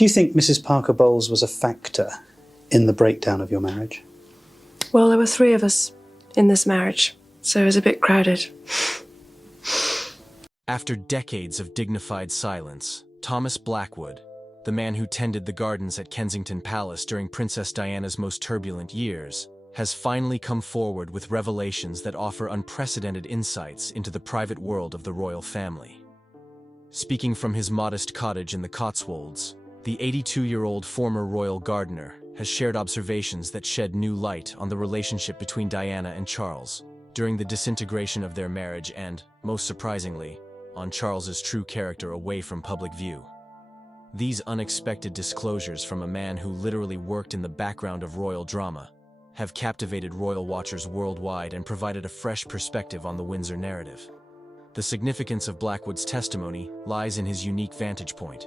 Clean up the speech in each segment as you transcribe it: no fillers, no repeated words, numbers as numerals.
Do you think Mrs. Parker Bowles was a factor in the breakdown of your marriage? Well, there were 3 of us in this marriage, so it was a bit crowded. After decades of dignified silence, Thomas Blackwood, the man who tended the gardens at Kensington Palace during Princess Diana's most turbulent years, has finally come forward with revelations that offer unprecedented insights into the private world of the royal family. Speaking from his modest cottage in the Cotswolds, the 82-year-old former royal gardener has shared observations that shed new light on the relationship between Diana and Charles during the disintegration of their marriage and, most surprisingly, on Charles's true character away from public view. These unexpected disclosures from a man who literally worked in the background of royal drama have captivated royal watchers worldwide and provided a fresh perspective on the Windsor narrative. The significance of Blackwood's testimony lies in his unique vantage point.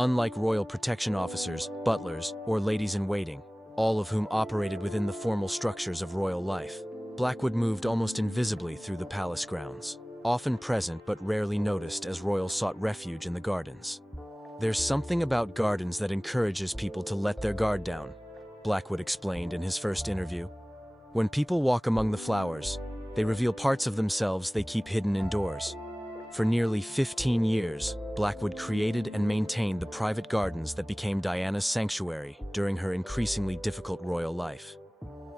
Unlike royal protection officers, butlers, or ladies-in-waiting, all of whom operated within the formal structures of royal life, Blackwood moved almost invisibly through the palace grounds, often present but rarely noticed as royals sought refuge in the gardens. "There's something about gardens that encourages people to let their guard down," Blackwood explained in his first interview. "When people walk among the flowers, they reveal parts of themselves they keep hidden indoors." For nearly 15 years, Blackwood created and maintained the private gardens that became Diana's sanctuary during her increasingly difficult royal life.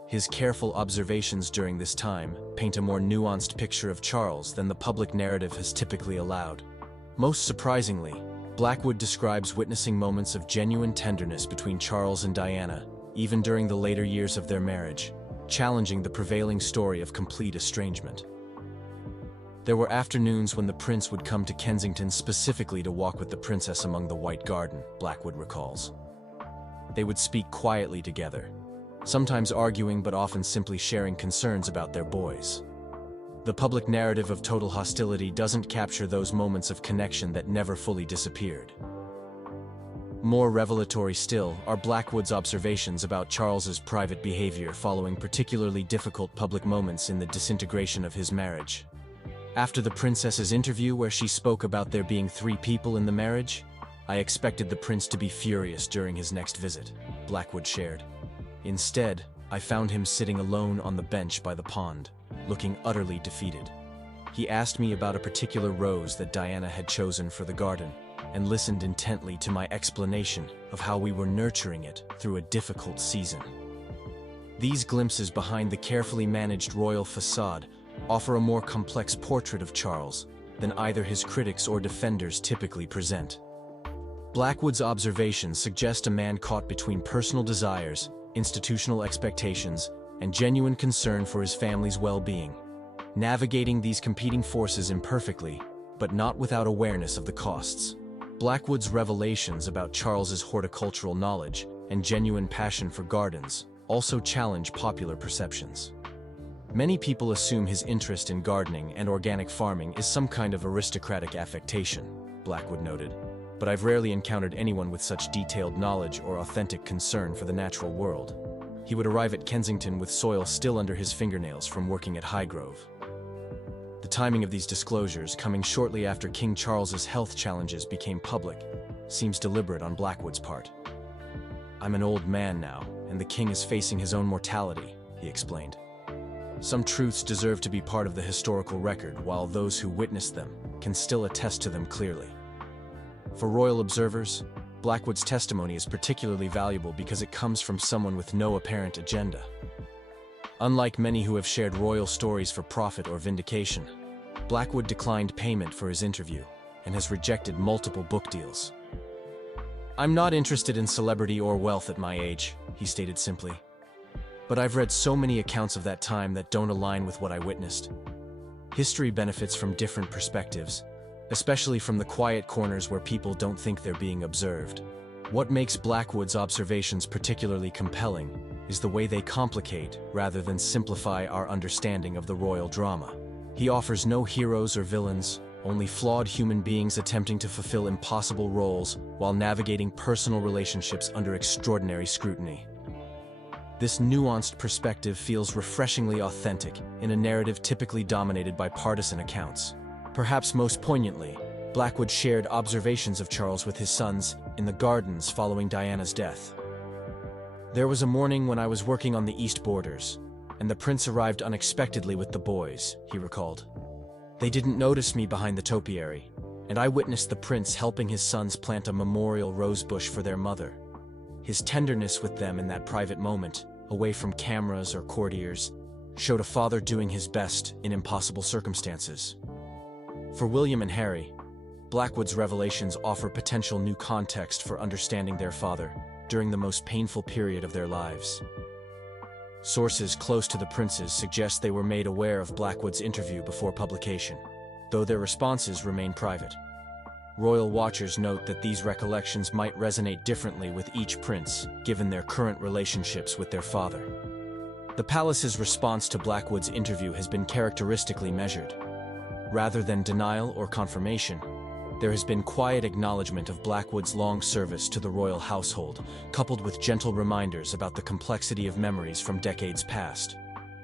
His careful observations during this time paint a more nuanced picture of Charles than the public narrative has typically allowed. Most surprisingly, Blackwood describes witnessing moments of genuine tenderness between Charles and Diana, even during the later years of their marriage, challenging the prevailing story of complete estrangement. There were afternoons when the prince would come to Kensington specifically to walk with the princess among the White Garden, Blackwood recalls. They would speak quietly together, sometimes arguing but often simply sharing concerns about their boys. The public narrative of total hostility doesn't capture those moments of connection that never fully disappeared. More revelatory still are Blackwood's observations about Charles's private behavior following particularly difficult public moments in the disintegration of his marriage. After the princess's interview where she spoke about there being 3 people in the marriage, "I expected the prince to be furious during his next visit," Blackwood shared. "Instead, I found him sitting alone on the bench by the pond, looking utterly defeated. He asked me about a particular rose that Diana had chosen for the garden, and listened intently to my explanation of how we were nurturing it through a difficult season." These glimpses behind the carefully managed royal facade offer a more complex portrait of Charles than either his critics or defenders typically present. Blackwood's observations suggest a man caught between personal desires, institutional expectations, and genuine concern for his family's well-being, navigating these competing forces imperfectly, but not without awareness of the costs. Blackwood's revelations about Charles's horticultural knowledge and genuine passion for gardens also challenge popular perceptions. Many people assume his interest in gardening and organic farming is some kind of aristocratic affectation, Blackwood noted, but I've rarely encountered anyone with such detailed knowledge or authentic concern for the natural world. He would arrive at Kensington with soil still under his fingernails from working at Highgrove. The timing of these disclosures, coming shortly after King Charles's health challenges became public, seems deliberate on Blackwood's part. "I'm an old man now, and the king is facing his own mortality," he explained. "Some truths deserve to be part of the historical record, while those who witnessed them can still attest to them clearly." For royal observers, Blackwood's testimony is particularly valuable because it comes from someone with no apparent agenda. Unlike many who have shared royal stories for profit or vindication, Blackwood declined payment for his interview and has rejected multiple book deals. "I'm not interested in celebrity or wealth at my age," he stated simply. "But I've read so many accounts of that time that don't align with what I witnessed. History benefits from different perspectives, especially from the quiet corners where people don't think they're being observed." What makes Blackwood's observations particularly compelling is the way they complicate rather than simplify our understanding of the royal drama. He offers no heroes or villains, only flawed human beings attempting to fulfill impossible roles while navigating personal relationships under extraordinary scrutiny. This nuanced perspective feels refreshingly authentic in a narrative typically dominated by partisan accounts. Perhaps most poignantly, Blackwood shared observations of Charles with his sons, in the gardens following Diana's death. There was a morning when I was working on the east borders, and the prince arrived unexpectedly with the boys, he recalled. They didn't notice me behind the topiary, and I witnessed the prince helping his sons plant a memorial rose bush for their mother. His tenderness with them in that private moment, away from cameras or courtiers, showed a father doing his best in impossible circumstances. For William and Harry, Blackwood's revelations offer potential new context for understanding their father during the most painful period of their lives. Sources close to the princes suggest they were made aware of Blackwood's interview before publication, though their responses remain private. Royal watchers note that these recollections might resonate differently with each prince, given their current relationships with their father. The palace's response to Blackwood's interview has been characteristically measured. Rather than denial or confirmation, there has been quiet acknowledgement of Blackwood's long service to the royal household, coupled with gentle reminders about the complexity of memories from decades past.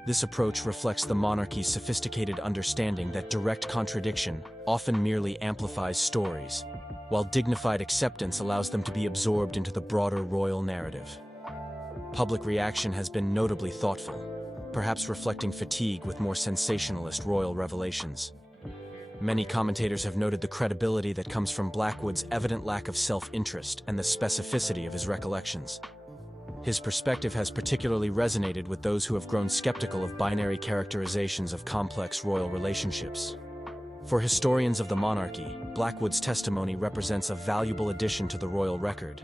This approach reflects the monarchy's sophisticated understanding that direct contradiction often merely amplifies stories, while dignified acceptance allows them to be absorbed into the broader royal narrative. Public reaction has been notably thoughtful, perhaps reflecting fatigue with more sensationalist royal revelations. Many commentators have noted the credibility that comes from Blackwood's evident lack of self-interest and the specificity of his recollections. His perspective has particularly resonated with those who have grown skeptical of binary characterizations of complex royal relationships. For historians of the monarchy, Blackwood's testimony represents a valuable addition to the royal record.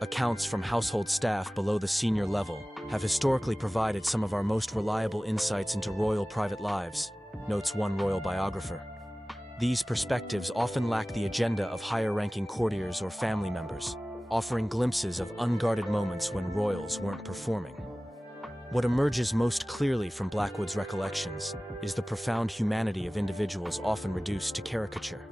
Accounts from household staff below the senior level have historically provided some of our most reliable insights into royal private lives, notes one royal biographer. These perspectives often lack the agenda of higher-ranking courtiers or family members, offering glimpses of unguarded moments when royals weren't performing. What emerges most clearly from Blackwood's recollections is the profound humanity of individuals often reduced to caricature.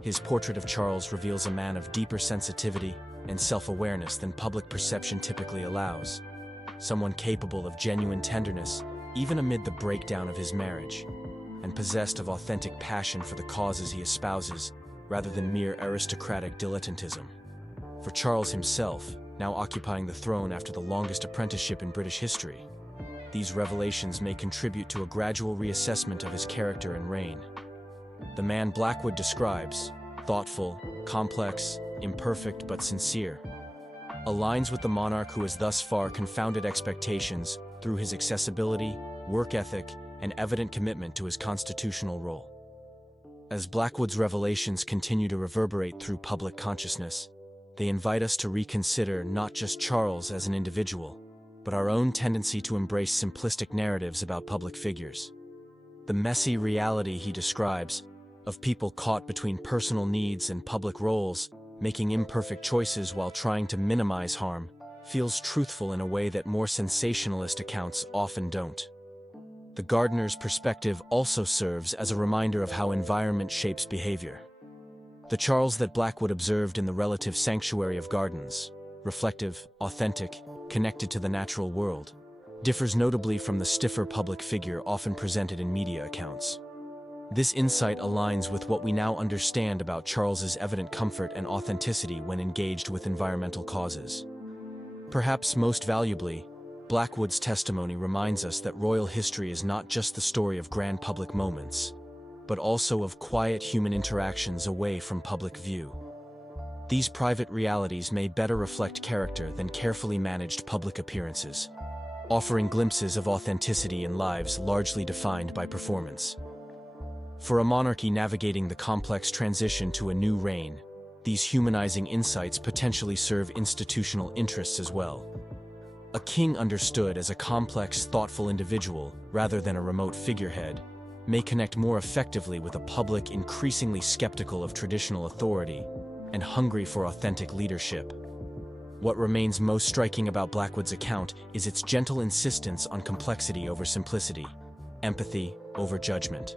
His portrait of Charles reveals a man of deeper sensitivity and self-awareness than public perception typically allows, someone capable of genuine tenderness even amid the breakdown of his marriage, and possessed of authentic passion for the causes he espouses rather than mere aristocratic dilettantism. For Charles himself, now occupying the throne after the longest apprenticeship in British history, these revelations may contribute to a gradual reassessment of his character and reign. The man Blackwood describes, thoughtful, complex, imperfect but sincere, aligns with the monarch who has thus far confounded expectations through his accessibility, work ethic, and evident commitment to his constitutional role. As Blackwood's revelations continue to reverberate through public consciousness, they invite us to reconsider not just Charles as an individual, but our own tendency to embrace simplistic narratives about public figures. The messy reality he describes, of people caught between personal needs and public roles, making imperfect choices while trying to minimize harm, feels truthful in a way that more sensationalist accounts often don't. The gardener's perspective also serves as a reminder of how environment shapes behavior. The Charles that Blackwood observed in the relative sanctuary of gardens, reflective, authentic, connected to the natural world, differs notably from the stiffer public figure often presented in media accounts. This insight aligns with what we now understand about Charles's evident comfort and authenticity when engaged with environmental causes. Perhaps most valuably, Blackwood's testimony reminds us that royal history is not just the story of grand public moments, but also of quiet human interactions away from public view. These private realities may better reflect character than carefully managed public appearances, offering glimpses of authenticity in lives largely defined by performance. For a monarchy navigating the complex transition to a new reign, these humanizing insights potentially serve institutional interests as well. A king understood as a complex, thoughtful individual rather than a remote figurehead may connect more effectively with a public increasingly skeptical of traditional authority and hungry for authentic leadership. What remains most striking about Blackwood's account is its gentle insistence on complexity over simplicity, empathy over judgment.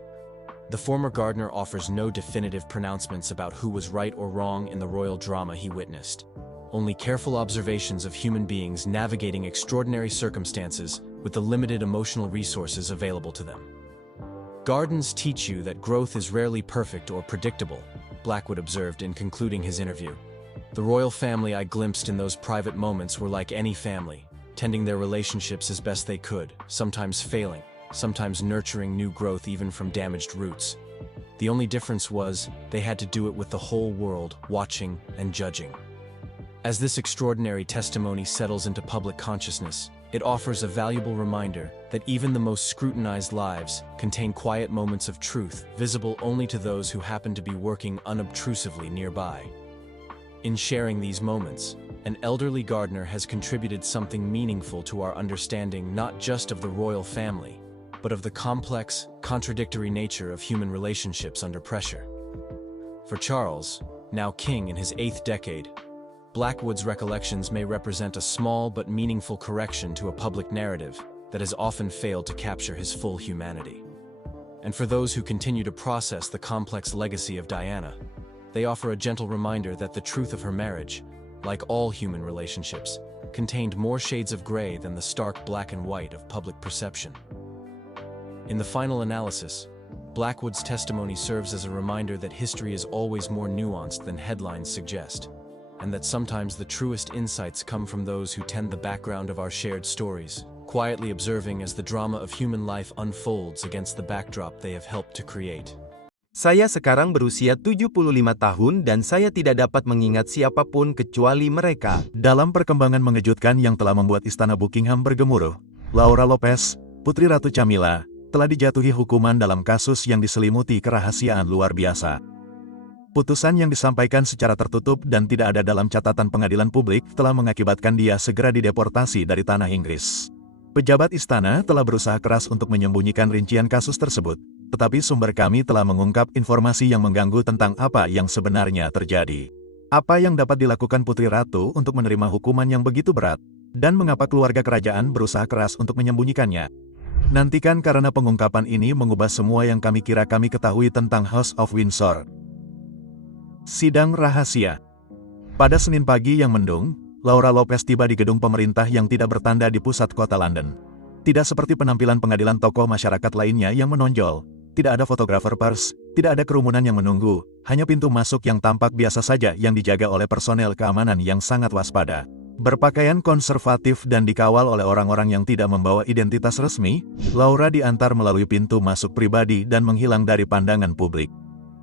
The former gardener offers no definitive pronouncements about who was right or wrong in the royal drama he witnessed, only careful observations of human beings navigating extraordinary circumstances with the limited emotional resources available to them. Gardens teach you that growth is rarely perfect or predictable, Blackwood observed in concluding his interview. The royal family I glimpsed in those private moments were like any family, tending their relationships as best they could, sometimes failing, sometimes nurturing new growth even from damaged roots. The only difference was, they had to do it with the whole world watching and judging. As this extraordinary testimony settles into public consciousness, it offers a valuable reminder that even the most scrutinized lives contain quiet moments of truth, visible only to those who happen to be working unobtrusively nearby. In sharing these moments, an elderly gardener has contributed something meaningful to our understanding not just of the royal family, but of the complex, contradictory nature of human relationships under pressure. For Charles, now king in his 8th decade, Blackwood's recollections may represent a small but meaningful correction to a public narrative that has often failed to capture his full humanity. And for those who continue to process the complex legacy of Diana, they offer a gentle reminder that the truth of her marriage, like all human relationships, contained more shades of gray than the stark black and white of public perception. In the final analysis, Blackwood's testimony serves as a reminder that history is always more nuanced than headlines suggest, and that sometimes the truest insights come from those who tend the background of our shared stories, quietly observing as the drama of human life unfolds against the backdrop they have helped to create. Saya sekarang berusia 75 tahun dan saya tidak dapat mengingat siapapun kecuali mereka. Dalam perkembangan mengejutkan yang telah membuat Istana Buckingham bergemuruh, Laura Lopez, Putri Ratu Camilla, telah dijatuhi hukuman dalam kasus yang diselimuti kerahasiaan luar biasa. Putusan yang disampaikan secara tertutup dan tidak ada dalam catatan pengadilan publik telah mengakibatkan dia segera dideportasi dari tanah Inggris. Pejabat istana telah berusaha keras untuk menyembunyikan rincian kasus tersebut, tetapi sumber kami telah mengungkap informasi yang mengganggu tentang apa yang sebenarnya terjadi. Apa yang dapat dilakukan Putri Ratu untuk menerima hukuman yang begitu berat, dan mengapa keluarga kerajaan berusaha keras untuk menyembunyikannya? Nantikan karena pengungkapan ini mengubah semua yang kami kira kami ketahui tentang House of Windsor. Sidang rahasia. Pada Senin pagi yang mendung, Laura Lopez tiba di gedung pemerintah yang tidak bertanda di pusat kota London. Tidak seperti penampilan pengadilan tokoh masyarakat lainnya yang menonjol, tidak ada fotografer pers, tidak ada kerumunan yang menunggu, hanya pintu masuk yang tampak biasa saja yang dijaga oleh personel keamanan yang sangat waspada. Berpakaian konservatif dan dikawal oleh orang-orang yang tidak membawa identitas resmi, Laura diantar melalui pintu masuk pribadi dan menghilang dari pandangan publik.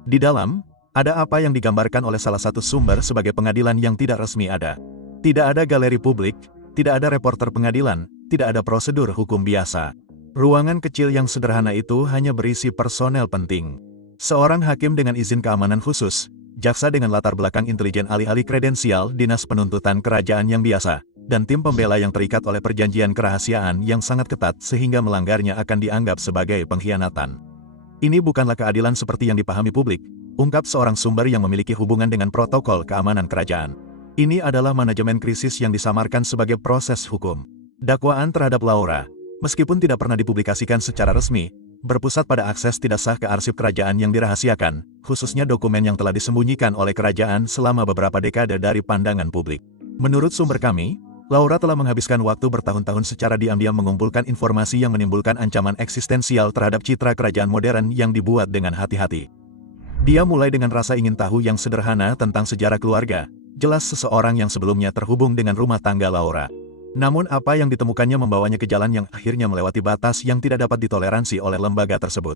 Di dalam, ada apa yang digambarkan oleh salah satu sumber sebagai pengadilan yang tidak resmi ada. Tidak ada galeri publik, tidak ada reporter pengadilan, tidak ada prosedur hukum biasa. Ruangan kecil yang sederhana itu hanya berisi personel penting. Seorang hakim dengan izin keamanan khusus, jaksa dengan latar belakang intelijen alih-alih kredensial dinas penuntutan kerajaan yang biasa, dan tim pembela yang terikat oleh perjanjian kerahasiaan yang sangat ketat sehingga melanggarnya akan dianggap sebagai pengkhianatan. Ini bukanlah keadilan seperti yang dipahami publik, ungkap seorang sumber yang memiliki hubungan dengan protokol keamanan kerajaan. Ini adalah manajemen krisis yang disamarkan sebagai proses hukum. Dakwaan terhadap Laura, meskipun tidak pernah dipublikasikan secara resmi, berpusat pada akses tidak sah ke arsip kerajaan yang dirahasiakan, khususnya dokumen yang telah disembunyikan oleh kerajaan selama beberapa dekade dari pandangan publik. Menurut sumber kami, Laura telah menghabiskan waktu bertahun-tahun secara diam-diam mengumpulkan informasi yang menimbulkan ancaman eksistensial terhadap citra kerajaan modern yang dibuat dengan hati-hati. Dia mulai dengan rasa ingin tahu yang sederhana tentang sejarah keluarga, jelas seseorang yang sebelumnya terhubung dengan rumah tangga Laura. Namun apa yang ditemukannya membawanya ke jalan yang akhirnya melewati batas yang tidak dapat ditoleransi oleh lembaga tersebut.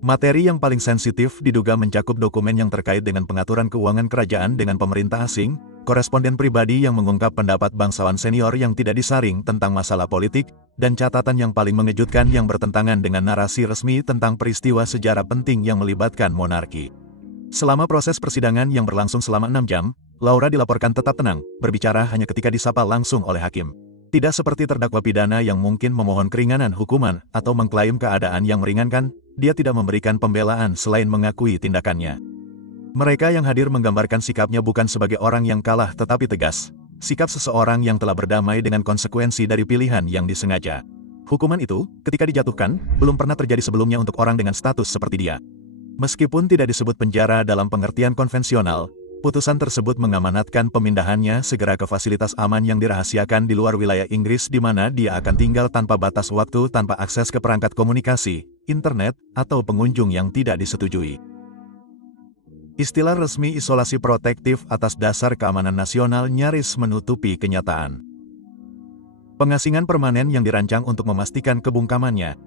Materi yang paling sensitif diduga mencakup dokumen yang terkait dengan pengaturan keuangan kerajaan dengan pemerintah asing, koresponden pribadi yang mengungkap pendapat bangsawan senior yang tidak disaring tentang masalah politik, dan catatan yang paling mengejutkan yang bertentangan dengan narasi resmi tentang peristiwa sejarah penting yang melibatkan monarki. Selama proses persidangan yang berlangsung selama 6 jam, Laura dilaporkan tetap tenang, berbicara hanya ketika disapa langsung oleh hakim. Tidak seperti terdakwa pidana yang mungkin memohon keringanan hukuman atau mengklaim keadaan yang meringankan, dia tidak memberikan pembelaan selain mengakui tindakannya. Mereka yang hadir menggambarkan sikapnya bukan sebagai orang yang kalah tetapi tegas, sikap seseorang yang telah berdamai dengan konsekuensi dari pilihan yang disengaja. Hukuman itu, ketika dijatuhkan, belum pernah terjadi sebelumnya untuk orang dengan status seperti dia. Meskipun tidak disebut penjara dalam pengertian konvensional, putusan tersebut mengamanatkan pemindahannya segera ke fasilitas aman yang dirahasiakan di luar wilayah Inggris di mana dia akan tinggal tanpa batas waktu tanpa akses ke perangkat komunikasi, internet, atau pengunjung yang tidak disetujui. Istilah resmi isolasi protektif atas dasar keamanan nasional nyaris menutupi kenyataan. Pengasingan permanen yang dirancang untuk memastikan kebungkamannya.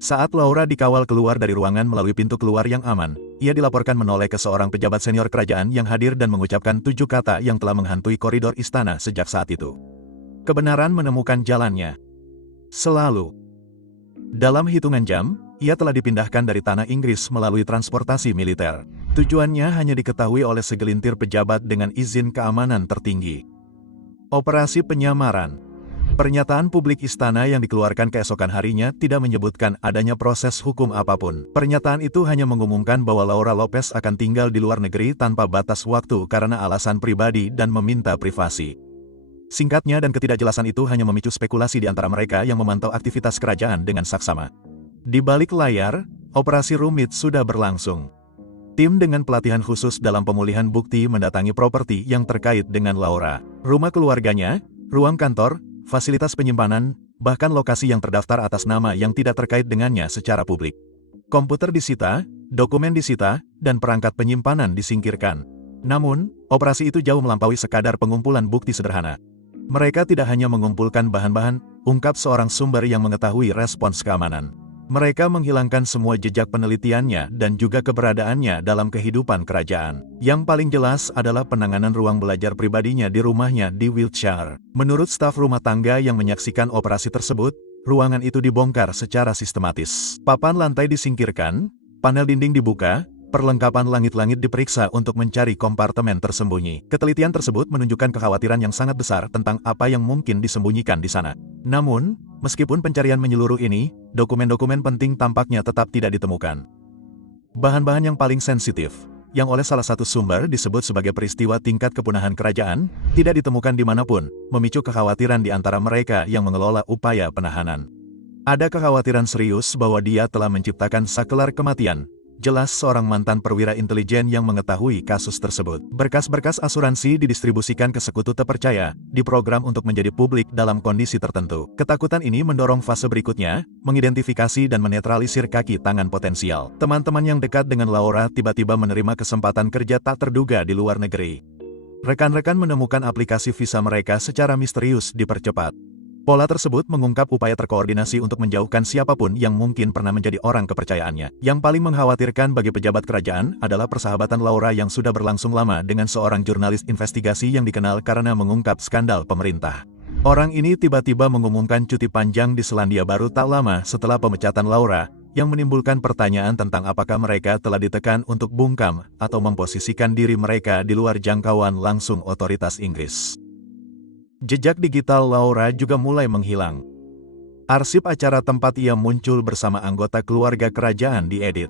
Saat Laura dikawal keluar dari ruangan melalui pintu keluar yang aman, ia dilaporkan menoleh ke seorang pejabat senior kerajaan yang hadir dan mengucapkan 7 kata yang telah menghantui koridor istana sejak saat itu. Kebenaran menemukan jalannya. Selalu. Dalam hitungan jam, ia telah dipindahkan dari tanah Inggris melalui transportasi militer. Tujuannya hanya diketahui oleh segelintir pejabat dengan izin keamanan tertinggi. Operasi penyamaran. Pernyataan publik istana yang dikeluarkan keesokan harinya tidak menyebutkan adanya proses hukum apapun. Pernyataan itu hanya mengumumkan bahwa Laura Lopez akan tinggal di luar negeri tanpa batas waktu karena alasan pribadi dan meminta privasi. Singkatnya dan ketidakjelasan itu hanya memicu spekulasi di antara mereka yang memantau aktivitas kerajaan dengan saksama. Di balik layar, operasi rumit sudah berlangsung. Tim dengan pelatihan khusus dalam pemulihan bukti mendatangi properti yang terkait dengan Laura. Rumah keluarganya, ruang kantor, fasilitas penyimpanan, bahkan lokasi yang terdaftar atas nama yang tidak terkait dengannya secara publik. Komputer disita, dokumen disita, dan perangkat penyimpanan disingkirkan. Namun, operasi itu jauh melampaui sekadar pengumpulan bukti sederhana. Mereka tidak hanya mengumpulkan bahan-bahan, ungkap seorang sumber yang mengetahui respons keamanan. Mereka menghilangkan semua jejak penelitiannya dan juga keberadaannya dalam kehidupan kerajaan. Yang paling jelas adalah penanganan ruang belajar pribadinya di rumahnya di Wiltshire. Menurut staf rumah tangga yang menyaksikan operasi tersebut, ruangan itu dibongkar secara sistematis. Papan lantai disingkirkan, panel dinding dibuka, perlengkapan langit-langit diperiksa untuk mencari kompartemen tersembunyi. Ketelitian tersebut menunjukkan kekhawatiran yang sangat besar tentang apa yang mungkin disembunyikan di sana. Namun, meskipun pencarian menyeluruh ini, dokumen-dokumen penting tampaknya tetap tidak ditemukan. Bahan-bahan yang paling sensitif, yang oleh salah satu sumber disebut sebagai peristiwa tingkat kepunahan kerajaan, tidak ditemukan dimanapun, memicu kekhawatiran di antara mereka yang mengelola upaya penahanan. Ada kekhawatiran serius bahwa dia telah menciptakan saklar kematian. Jelas seorang mantan perwira intelijen yang mengetahui kasus tersebut. Berkas-berkas asuransi didistribusikan ke sekutu terpercaya, diprogram untuk menjadi publik dalam kondisi tertentu. Ketakutan ini mendorong fase berikutnya, mengidentifikasi dan menetralisir kaki tangan potensial. Teman-teman yang dekat dengan Laura tiba-tiba menerima kesempatan kerja tak terduga di luar negeri. Rekan-rekan menemukan aplikasi visa mereka secara misterius dipercepat. Pola tersebut mengungkap upaya terkoordinasi untuk menjauhkan siapapun yang mungkin pernah menjadi orang kepercayaannya. Yang paling mengkhawatirkan bagi pejabat kerajaan adalah persahabatan Laura yang sudah berlangsung lama dengan seorang jurnalis investigasi yang dikenal karena mengungkap skandal pemerintah. Orang ini tiba-tiba mengumumkan cuti panjang di Selandia Baru tak lama setelah pemecatan Laura, yang menimbulkan pertanyaan tentang apakah mereka telah ditekan untuk bungkam atau memposisikan diri mereka di luar jangkauan langsung otoritas Inggris. Jejak digital Laura juga mulai menghilang. Arsip acara tempat ia muncul bersama anggota keluarga kerajaan diedit.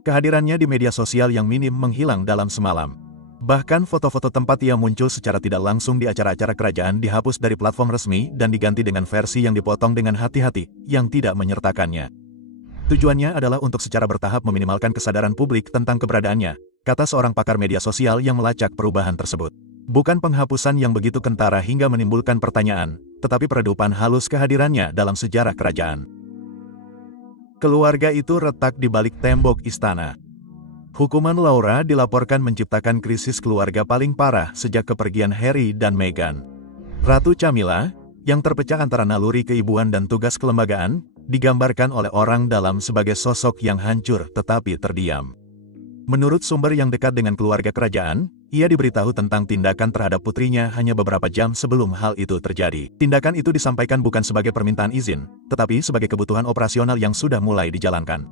Kehadirannya di media sosial yang minim menghilang dalam semalam. Bahkan foto-foto tempat ia muncul secara tidak langsung di acara-acara kerajaan dihapus dari platform resmi dan diganti dengan versi yang dipotong dengan hati-hati, yang tidak menyertakannya. Tujuannya adalah untuk secara bertahap meminimalkan kesadaran publik tentang keberadaannya, kata seorang pakar media sosial yang melacak perubahan tersebut. Bukan penghapusan yang begitu kentara hingga menimbulkan pertanyaan, tetapi peredupan halus kehadirannya dalam sejarah kerajaan. Keluarga itu retak di balik tembok istana. Hukuman Laura dilaporkan menciptakan krisis keluarga paling parah sejak kepergian Harry dan Meghan. Ratu Camilla, yang terpecah antara naluri keibuan dan tugas kelembagaan, digambarkan oleh orang dalam sebagai sosok yang hancur tetapi terdiam. Menurut sumber yang dekat dengan keluarga kerajaan, ia diberitahu tentang tindakan terhadap putrinya hanya beberapa jam sebelum hal itu terjadi. Tindakan itu disampaikan bukan sebagai permintaan izin, tetapi sebagai kebutuhan operasional yang sudah mulai dijalankan.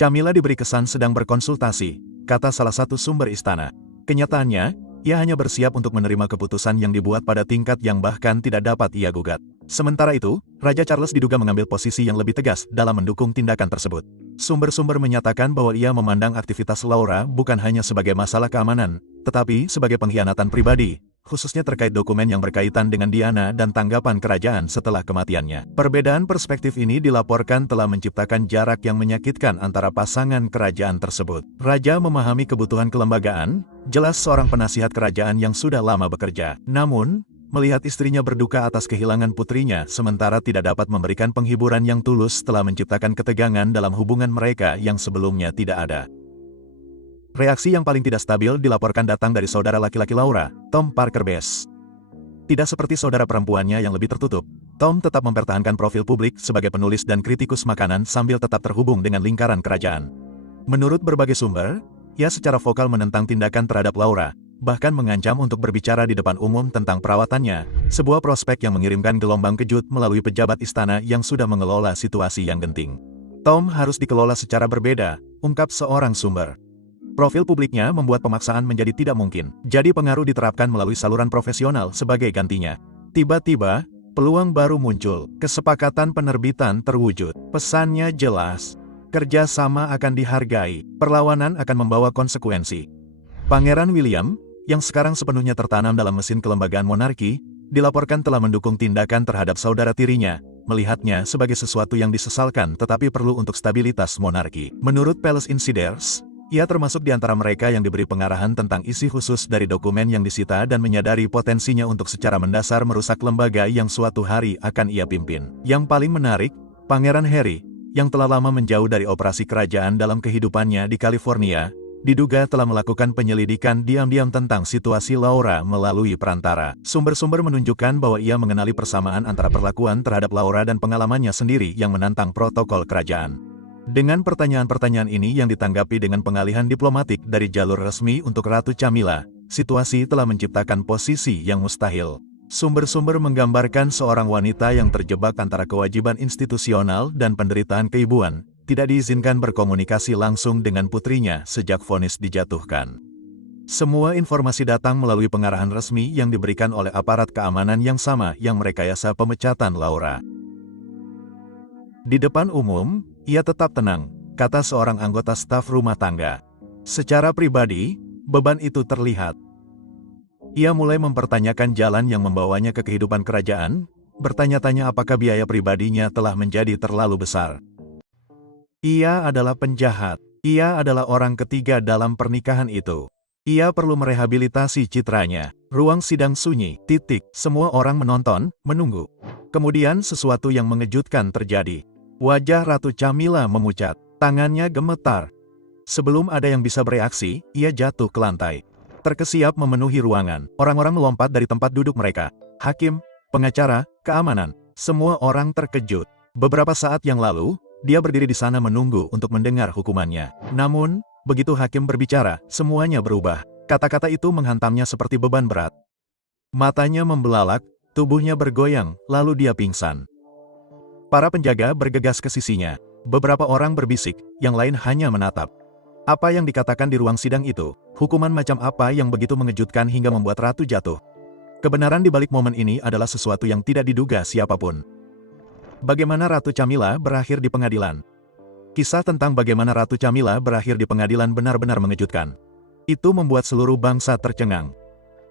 Camilla diberi kesan sedang berkonsultasi, kata salah satu sumber istana. Kenyataannya, ia hanya bersiap untuk menerima keputusan yang dibuat pada tingkat yang bahkan tidak dapat ia gugat. Sementara itu, Raja Charles diduga mengambil posisi yang lebih tegas dalam mendukung tindakan tersebut. Sumber-sumber menyatakan bahwa ia memandang aktivitas Laura bukan hanya sebagai masalah keamanan, tetapi sebagai pengkhianatan pribadi, khususnya terkait dokumen yang berkaitan dengan Diana dan tanggapan kerajaan setelah kematiannya. Perbedaan perspektif ini dilaporkan telah menciptakan jarak yang menyakitkan antara pasangan kerajaan tersebut. Raja memahami kebutuhan kelembagaan, jelas seorang penasihat kerajaan yang sudah lama bekerja. Namun, melihat istrinya berduka atas kehilangan putrinya sementara tidak dapat memberikan penghiburan yang tulus telah menciptakan ketegangan dalam hubungan mereka yang sebelumnya tidak ada. Reaksi yang paling tidak stabil dilaporkan datang dari saudara laki-laki Laura, Tom Parker Bess. Tidak seperti saudara perempuannya yang lebih tertutup, Tom tetap mempertahankan profil publik sebagai penulis dan kritikus makanan sambil tetap terhubung dengan lingkaran kerajaan. Menurut berbagai sumber, ia secara vokal menentang tindakan terhadap Laura, bahkan mengancam untuk berbicara di depan umum tentang perawatannya, sebuah prospek yang mengirimkan gelombang kejut melalui pejabat istana yang sudah mengelola situasi yang genting. Tom harus dikelola secara berbeda, ungkap seorang sumber. Profil publiknya membuat pemaksaan menjadi tidak mungkin, jadi pengaruh diterapkan melalui saluran profesional sebagai gantinya. Tiba-tiba, peluang baru muncul, kesepakatan penerbitan terwujud, pesannya jelas, kerjasama akan dihargai, perlawanan akan membawa konsekuensi. Pangeran William, yang sekarang sepenuhnya tertanam dalam mesin kelembagaan monarki, dilaporkan telah mendukung tindakan terhadap saudara tirinya, melihatnya sebagai sesuatu yang disesalkan tetapi perlu untuk stabilitas monarki. Menurut Palace Insiders, ia termasuk di antara mereka yang diberi pengarahan tentang isi khusus dari dokumen yang disita dan menyadari potensinya untuk secara mendasar merusak lembaga yang suatu hari akan ia pimpin. Yang paling menarik, Pangeran Harry, yang telah lama menjauh dari operasi kerajaan dalam kehidupannya di California, diduga telah melakukan penyelidikan diam-diam tentang situasi Laura melalui perantara. Sumber-sumber menunjukkan bahwa ia mengenali persamaan antara perlakuan terhadap Laura dan pengalamannya sendiri yang menantang protokol kerajaan. Dengan pertanyaan-pertanyaan ini yang ditanggapi dengan pengalihan diplomatik dari jalur resmi untuk Ratu Camilla, situasi telah menciptakan posisi yang mustahil. Sumber-sumber menggambarkan seorang wanita yang terjebak antara kewajiban institusional dan penderitaan keibuan, tidak diizinkan berkomunikasi langsung dengan putrinya sejak vonis dijatuhkan. Semua informasi datang melalui pengarahan resmi yang diberikan oleh aparat keamanan yang sama yang merekayasa pemecatan Laura. Di depan umum, ia tetap tenang, kata seorang anggota staf rumah tangga. Secara pribadi, beban itu terlihat. Ia mulai mempertanyakan jalan yang membawanya ke kehidupan kerajaan, bertanya-tanya apakah biaya pribadinya telah menjadi terlalu besar. Ia adalah penjahat, ia adalah orang ketiga dalam pernikahan itu. Ia perlu merehabilitasi citranya. Ruang sidang sunyi, semua orang menonton, menunggu. Kemudian sesuatu yang mengejutkan terjadi. Wajah Ratu Camilla memucat, tangannya gemetar. Sebelum ada yang bisa bereaksi, ia jatuh ke lantai. Terkesiap memenuhi ruangan, orang-orang melompat dari tempat duduk mereka. Hakim, pengacara, keamanan, semua orang terkejut. Beberapa saat yang lalu, dia berdiri di sana menunggu untuk mendengar hukumannya. Namun, begitu hakim berbicara, semuanya berubah. Kata-kata itu menghantamnya seperti beban berat. Matanya membelalak, tubuhnya bergoyang, lalu dia pingsan. Para penjaga bergegas ke sisinya. Beberapa orang berbisik, yang lain hanya menatap. Apa yang dikatakan di ruang sidang itu? Hukuman macam apa yang begitu mengejutkan hingga membuat ratu jatuh? Kebenaran di balik momen ini adalah sesuatu yang tidak diduga siapapun. Bagaimana Ratu Camilla berakhir di pengadilan? Kisah tentang bagaimana Ratu Camilla berakhir di pengadilan benar-benar mengejutkan. Itu membuat seluruh bangsa tercengang.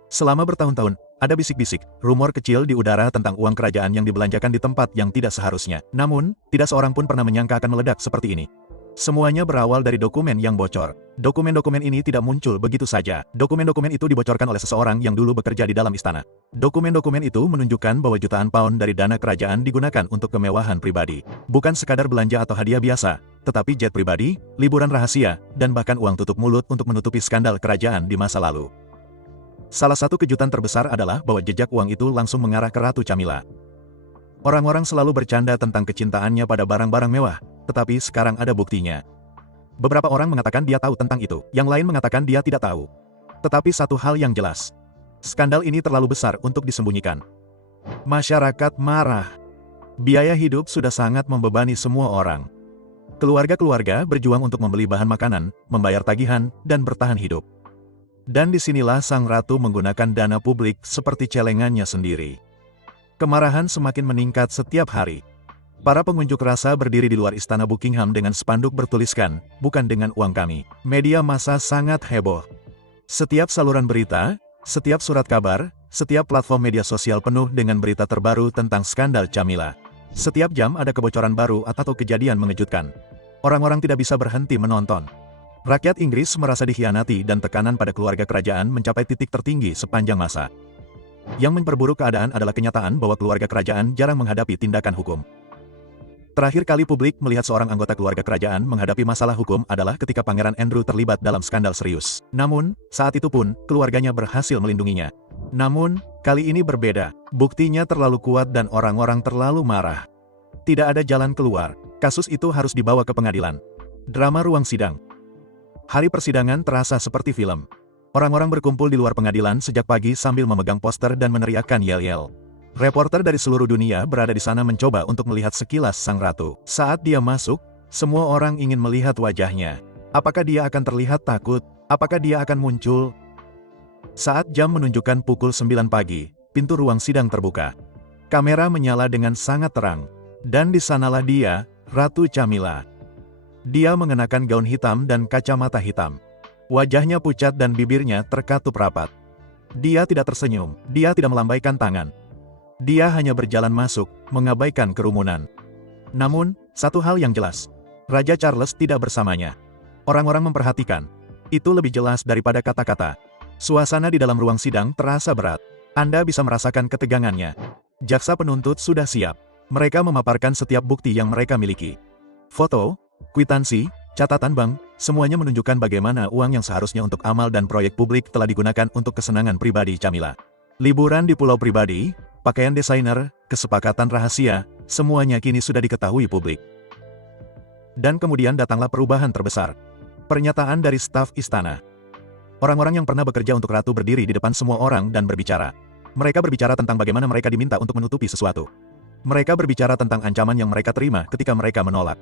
Selama bertahun-tahun, ada bisik-bisik, rumor kecil di udara tentang uang kerajaan yang dibelanjakan di tempat yang tidak seharusnya. Namun, tidak seorang pun pernah menyangka akan meledak seperti ini. Semuanya berawal dari dokumen yang bocor. Dokumen-dokumen ini tidak muncul begitu saja. Dokumen-dokumen itu dibocorkan oleh seseorang yang dulu bekerja di dalam istana. Dokumen-dokumen itu menunjukkan bahwa jutaan pound dari dana kerajaan digunakan untuk kemewahan pribadi. Bukan sekadar belanja atau hadiah biasa, tetapi jet pribadi, liburan rahasia, dan bahkan uang tutup mulut untuk menutupi skandal kerajaan di masa lalu. Salah satu kejutan terbesar adalah bahwa jejak uang itu langsung mengarah ke Ratu Camilla. Orang-orang selalu bercanda tentang kecintaannya pada barang-barang mewah, tetapi sekarang ada buktinya. Beberapa orang mengatakan dia tahu tentang itu, yang lain mengatakan dia tidak tahu. Tetapi satu hal yang jelas, skandal ini terlalu besar untuk disembunyikan. Masyarakat marah. Biaya hidup sudah sangat membebani semua orang. Keluarga-keluarga berjuang untuk membeli bahan makanan, membayar tagihan, dan bertahan hidup. Dan disinilah sang ratu menggunakan dana publik seperti celengannya sendiri. Kemarahan semakin meningkat setiap hari. Para pengunjuk rasa berdiri di luar istana Buckingham dengan spanduk bertuliskan, "Bukan dengan uang kami." Media massa sangat heboh. Setiap saluran berita, setiap surat kabar, setiap platform media sosial penuh dengan berita terbaru tentang skandal Camilla. Setiap jam ada kebocoran baru atau kejadian mengejutkan. Orang-orang tidak bisa berhenti menonton. Rakyat Inggris merasa dikhianati dan tekanan pada keluarga kerajaan mencapai titik tertinggi sepanjang masa. Yang memperburuk keadaan adalah kenyataan bahwa keluarga kerajaan jarang menghadapi tindakan hukum. Terakhir kali publik melihat seorang anggota keluarga kerajaan menghadapi masalah hukum adalah ketika Pangeran Andrew terlibat dalam skandal serius. Namun, saat itu pun, keluarganya berhasil melindunginya. Namun, kali ini berbeda. Buktinya terlalu kuat dan orang-orang terlalu marah. Tidak ada jalan keluar. Kasus itu harus dibawa ke pengadilan. Drama ruang sidang. Hari persidangan terasa seperti film. Orang-orang berkumpul di luar pengadilan sejak pagi sambil memegang poster dan meneriakkan yel-yel. Reporter dari seluruh dunia berada di sana mencoba untuk melihat sekilas sang ratu. Saat dia masuk, semua orang ingin melihat wajahnya. Apakah dia akan terlihat takut? Apakah dia akan muncul? Saat jam menunjukkan pukul 9 pagi, pintu ruang sidang terbuka. Kamera menyala dengan sangat terang. Dan di sanalah dia, Ratu Camilla. Dia mengenakan gaun hitam dan kacamata hitam. Wajahnya pucat dan bibirnya terkatup rapat. Dia tidak tersenyum, dia tidak melambaikan tangan. Dia hanya berjalan masuk, mengabaikan kerumunan. Namun, satu hal yang jelas. Raja Charles tidak bersamanya. Orang-orang memperhatikan. Itu lebih jelas daripada kata-kata. Suasana di dalam ruang sidang terasa berat. Anda bisa merasakan ketegangannya. Jaksa penuntut sudah siap. Mereka memaparkan setiap bukti yang mereka miliki. Foto, kwitansi, catatan bank, semuanya menunjukkan bagaimana uang yang seharusnya untuk amal dan proyek publik telah digunakan untuk kesenangan pribadi Camilla. Liburan di pulau pribadi, pakaian desainer, kesepakatan rahasia, semuanya kini sudah diketahui publik. Dan kemudian datanglah perubahan terbesar. Pernyataan dari staf istana. Orang-orang yang pernah bekerja untuk ratu berdiri di depan semua orang dan berbicara. Mereka berbicara tentang bagaimana mereka diminta untuk menutupi sesuatu. Mereka berbicara tentang ancaman yang mereka terima ketika mereka menolak.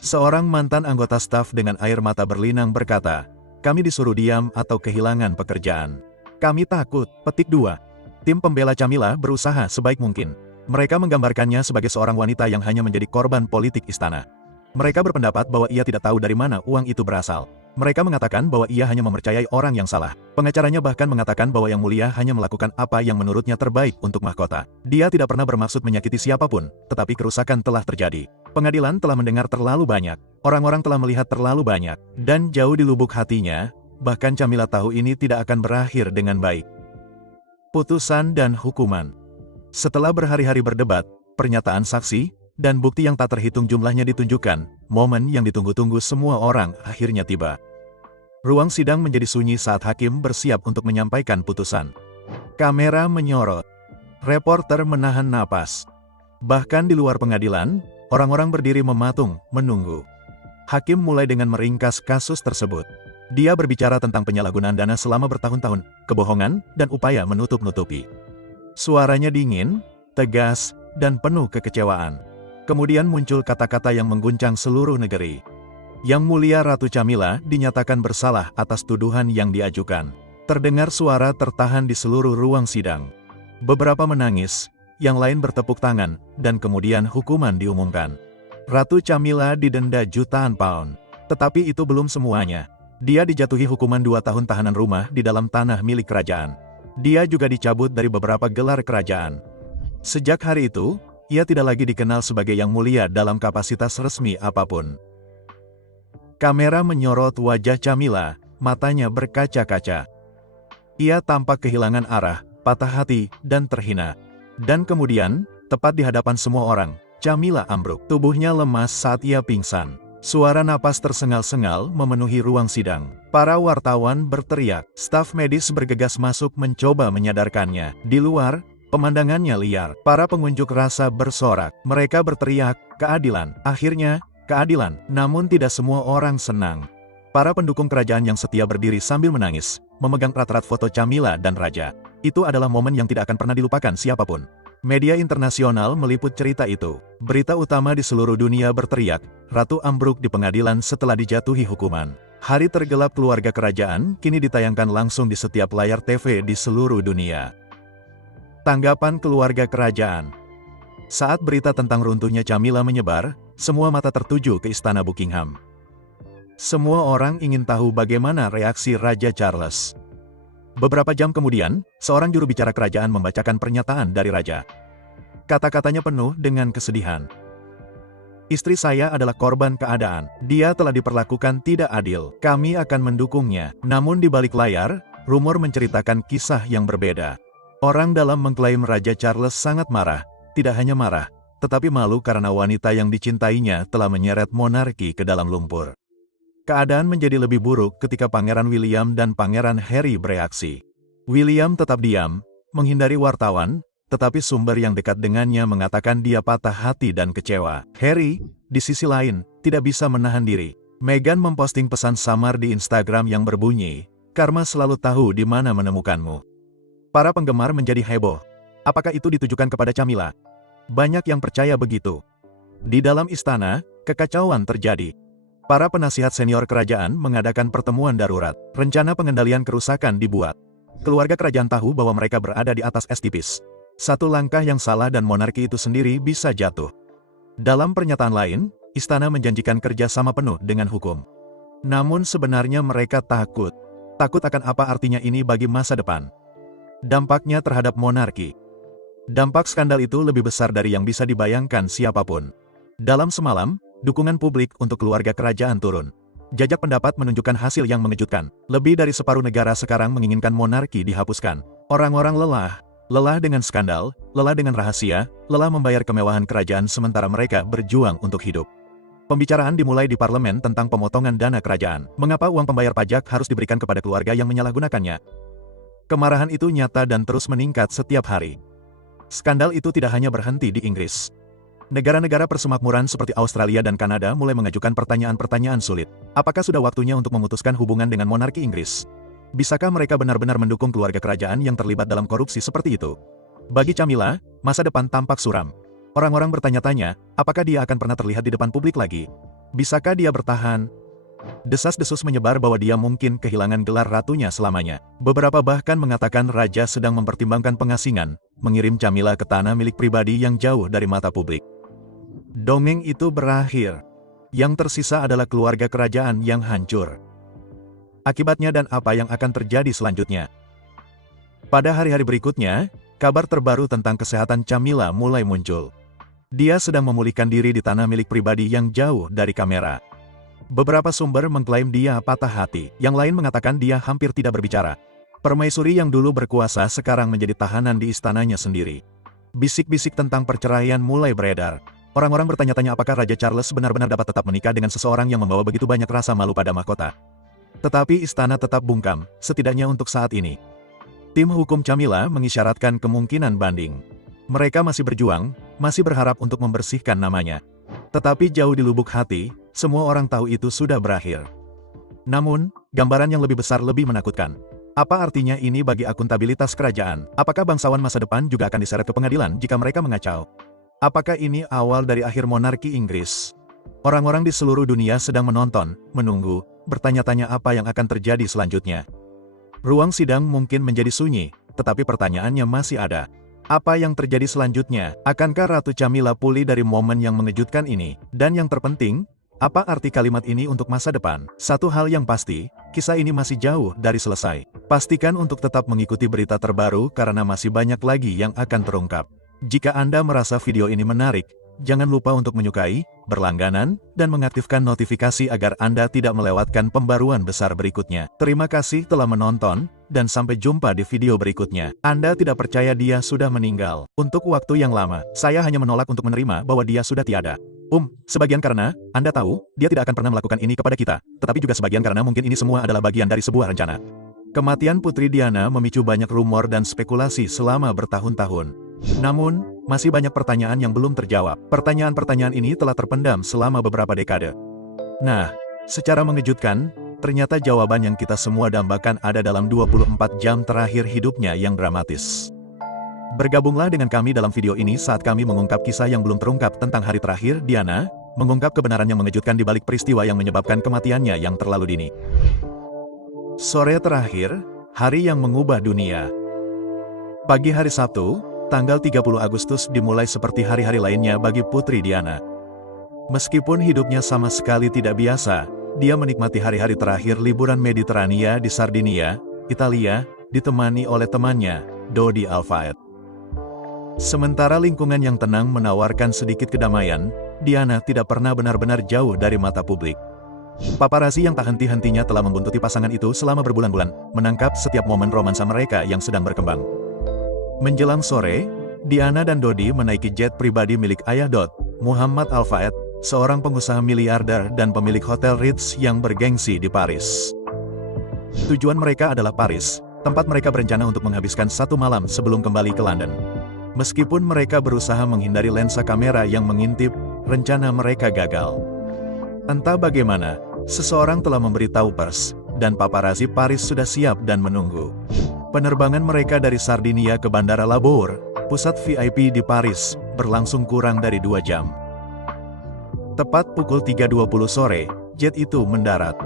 Seorang mantan anggota staf dengan air mata berlinang berkata, "Kami disuruh diam atau kehilangan pekerjaan. Kami takut." Petik 2. Tim pembela Camilla berusaha sebaik mungkin. Mereka menggambarkannya sebagai seorang wanita yang hanya menjadi korban politik istana. Mereka berpendapat bahwa ia tidak tahu dari mana uang itu berasal. Mereka mengatakan bahwa ia hanya mempercayai orang yang salah. Pengacaranya bahkan mengatakan bahwa Yang Mulia hanya melakukan apa yang menurutnya terbaik untuk mahkota. Dia tidak pernah bermaksud menyakiti siapapun, tetapi kerusakan telah terjadi. Pengadilan telah mendengar terlalu banyak. Orang-orang telah melihat terlalu banyak. Dan jauh di lubuk hatinya, bahkan Camilla tahu ini tidak akan berakhir dengan baik. Putusan dan hukuman. Setelah berhari-hari berdebat, pernyataan saksi, dan bukti yang tak terhitung jumlahnya ditunjukkan, momen yang ditunggu-tunggu semua orang akhirnya tiba. Ruang sidang menjadi sunyi saat hakim bersiap untuk menyampaikan putusan. Kamera menyorot. Reporter menahan napas. Bahkan di luar pengadilan, orang-orang berdiri mematung, menunggu. Hakim mulai dengan meringkas kasus tersebut. Dia berbicara tentang penyalahgunaan dana selama bertahun-tahun, kebohongan, dan upaya menutup-nutupi. Suaranya dingin, tegas, dan penuh kekecewaan. Kemudian muncul kata-kata yang mengguncang seluruh negeri. Yang Mulia Ratu Camilla dinyatakan bersalah atas tuduhan yang diajukan. Terdengar suara tertahan di seluruh ruang sidang. Beberapa menangis, yang lain bertepuk tangan, dan kemudian hukuman diumumkan. Ratu Camilla didenda jutaan pound. Tetapi itu belum semuanya. Dia dijatuhi hukuman 2 tahun tahanan rumah di dalam tanah milik kerajaan. Dia juga dicabut dari beberapa gelar kerajaan. Sejak hari itu, ia tidak lagi dikenal sebagai Yang Mulia dalam kapasitas resmi apapun. Kamera menyorot wajah Camilla, matanya berkaca-kaca. Ia tampak kehilangan arah, patah hati, dan terhina. Dan kemudian, tepat di hadapan semua orang, Camilla ambruk. Tubuhnya lemas saat ia pingsan. Suara napas tersengal-sengal memenuhi ruang sidang. Para wartawan berteriak. Staf medis bergegas masuk mencoba menyadarkannya. Di luar, pemandangannya liar. Para pengunjuk rasa bersorak. Mereka berteriak, "Keadilan!" Akhirnya, keadilan. Namun tidak semua orang senang. Para pendukung kerajaan yang setia berdiri sambil menangis, memegang erat-erat foto Camilla dan Raja. Itu adalah momen yang tidak akan pernah dilupakan siapapun. Media internasional meliput cerita itu. Berita utama di seluruh dunia berteriak, Ratu ambruk di pengadilan setelah dijatuhi hukuman. Hari tergelap keluarga kerajaan kini ditayangkan langsung di setiap layar TV di seluruh dunia. Tanggapan keluarga kerajaan. Saat berita tentang runtuhnya Camilla menyebar, semua mata tertuju ke istana Buckingham. Semua orang ingin tahu bagaimana reaksi Raja Charles. Beberapa jam kemudian, seorang juru bicara kerajaan membacakan pernyataan dari Raja. Kata-katanya penuh dengan kesedihan. "Istri saya adalah korban keadaan. Dia telah diperlakukan tidak adil. Kami akan mendukungnya." Namun di balik layar, rumor menceritakan kisah yang berbeda. Orang dalam mengklaim Raja Charles sangat marah. Tidak hanya marah, tetapi malu karena wanita yang dicintainya telah menyeret monarki ke dalam lumpur. Keadaan menjadi lebih buruk ketika Pangeran William dan Pangeran Harry bereaksi. William tetap diam, menghindari wartawan, tetapi sumber yang dekat dengannya mengatakan dia patah hati dan kecewa. Harry, di sisi lain, tidak bisa menahan diri. Meghan memposting pesan samar di Instagram yang berbunyi, "Karma selalu tahu di mana menemukanmu." Para penggemar menjadi heboh. Apakah itu ditujukan kepada Camilla? Banyak yang percaya begitu. Di dalam istana, kekacauan terjadi. Para penasihat senior kerajaan mengadakan pertemuan darurat. Rencana pengendalian kerusakan dibuat. Keluarga kerajaan tahu bahwa mereka berada di atas es tipis. Satu langkah yang salah dan monarki itu sendiri bisa jatuh. Dalam pernyataan lain, istana menjanjikan kerjasama penuh dengan hukum. Namun sebenarnya mereka takut. Takut akan apa artinya ini bagi masa depan. Dampaknya terhadap monarki. Dampak skandal itu lebih besar dari yang bisa dibayangkan siapapun. Dalam semalam, dukungan publik untuk keluarga kerajaan turun. Jajak pendapat menunjukkan hasil yang mengejutkan. Lebih dari separuh negara sekarang menginginkan monarki dihapuskan. Orang-orang lelah dengan skandal, lelah dengan rahasia, lelah membayar kemewahan kerajaan sementara mereka berjuang untuk hidup. Pembicaraan dimulai di parlemen tentang pemotongan dana kerajaan. Mengapa uang pembayar pajak harus diberikan kepada keluarga yang menyalahgunakannya? Kemarahan itu nyata dan terus meningkat setiap hari. Skandal itu tidak hanya berhenti di Inggris. Negara-negara persemakmuran seperti Australia dan Kanada mulai mengajukan pertanyaan-pertanyaan sulit. Apakah sudah waktunya untuk memutuskan hubungan dengan monarki Inggris? Bisakah mereka benar-benar mendukung keluarga kerajaan yang terlibat dalam korupsi seperti itu? Bagi Camilla, masa depan tampak suram. Orang-orang bertanya-tanya, apakah dia akan pernah terlihat di depan publik lagi? Bisakah dia bertahan? Desas-desus menyebar bahwa dia mungkin kehilangan gelar ratunya selamanya. Beberapa bahkan mengatakan raja sedang mempertimbangkan pengasingan, mengirim Camilla ke tanah milik pribadi yang jauh dari mata publik. Dongeng itu berakhir. Yang tersisa adalah keluarga kerajaan yang hancur. Akibatnya dan apa yang akan terjadi selanjutnya. Pada hari-hari berikutnya, kabar terbaru tentang kesehatan Camilla mulai muncul. Dia sedang memulihkan diri di tanah milik pribadi yang jauh dari kamera. Beberapa sumber mengklaim dia patah hati, yang lain mengatakan dia hampir tidak berbicara. Permaisuri yang dulu berkuasa sekarang menjadi tahanan di istananya sendiri. Bisik-bisik tentang perceraian mulai beredar. Orang-orang bertanya-tanya apakah Raja Charles benar-benar dapat tetap menikah dengan seseorang yang membawa begitu banyak rasa malu pada mahkota. Tetapi istana tetap bungkam, setidaknya untuk saat ini. Tim hukum Camilla mengisyaratkan kemungkinan banding. Mereka masih berjuang, masih berharap untuk membersihkan namanya. Tetapi jauh di lubuk hati, semua orang tahu itu sudah berakhir. Namun, gambaran yang lebih besar lebih menakutkan. Apa artinya ini bagi akuntabilitas kerajaan? Apakah bangsawan masa depan juga akan diseret ke pengadilan jika mereka mengacau? Apakah ini awal dari akhir monarki Inggris? Orang-orang di seluruh dunia sedang menonton, menunggu, bertanya-tanya apa yang akan terjadi selanjutnya. Ruang sidang mungkin menjadi sunyi, tetapi pertanyaannya masih ada. Apa yang terjadi selanjutnya? Akankah Ratu Camilla pulih dari momen yang mengejutkan ini? Dan yang terpenting, apa arti kalimat ini untuk masa depan? Satu hal yang pasti, kisah ini masih jauh dari selesai. Pastikan untuk tetap mengikuti berita terbaru karena masih banyak lagi yang akan terungkap. Jika Anda merasa video ini menarik, jangan lupa untuk menyukai, berlangganan, dan mengaktifkan notifikasi agar Anda tidak melewatkan pembaruan besar berikutnya. Terima kasih telah menonton, dan sampai jumpa di video berikutnya. Anda tidak percaya dia sudah meninggal. Untuk waktu yang lama, saya hanya menolak untuk menerima bahwa dia sudah tiada. Sebagian karena, Anda tahu, dia tidak akan pernah melakukan ini kepada kita, tetapi juga sebagian karena mungkin ini semua adalah bagian dari sebuah rencana. Kematian Putri Diana memicu banyak rumor dan spekulasi selama bertahun-tahun. Namun, masih banyak pertanyaan yang belum terjawab. Pertanyaan-pertanyaan ini telah terpendam selama beberapa dekade. Nah, secara mengejutkan, ternyata jawaban yang kita semua dambakan ada dalam 24 jam terakhir hidupnya yang dramatis. Bergabunglah dengan kami dalam video ini saat kami mengungkap kisah yang belum terungkap tentang hari terakhir Diana, mengungkap kebenaran yang mengejutkan di balik peristiwa yang menyebabkan kematiannya yang terlalu dini. Sore terakhir, hari yang mengubah dunia. Pagi hari Sabtu, tanggal 30 Agustus dimulai seperti hari-hari lainnya bagi Putri Diana. Meskipun hidupnya sama sekali tidak biasa, dia menikmati hari-hari terakhir liburan Mediterania di Sardinia, Italia, ditemani oleh temannya, Dodi Al-Fayed. Sementara lingkungan yang tenang menawarkan sedikit kedamaian, Diana tidak pernah benar-benar jauh dari mata publik. Paparazzi yang tak henti-hentinya telah membuntuti pasangan itu selama berbulan-bulan, menangkap setiap momen romansa mereka yang sedang berkembang. Menjelang sore, Diana dan Dodi menaiki jet pribadi milik ayah Dot, Muhammad Al-Fayed, seorang pengusaha miliarder dan pemilik Hotel Ritz yang bergengsi di Paris. Tujuan mereka adalah Paris, tempat mereka berencana untuk menghabiskan 1 malam sebelum kembali ke London. Meskipun mereka berusaha menghindari lensa kamera yang mengintip, rencana mereka gagal. Entah bagaimana, seseorang telah memberitahu pers, dan paparazzi Paris sudah siap dan menunggu. Penerbangan mereka dari Sardinia ke Bandara La Bourg, pusat VIP di Paris, berlangsung kurang dari 2 jam. Tepat pukul 3.20 sore, jet itu mendarat.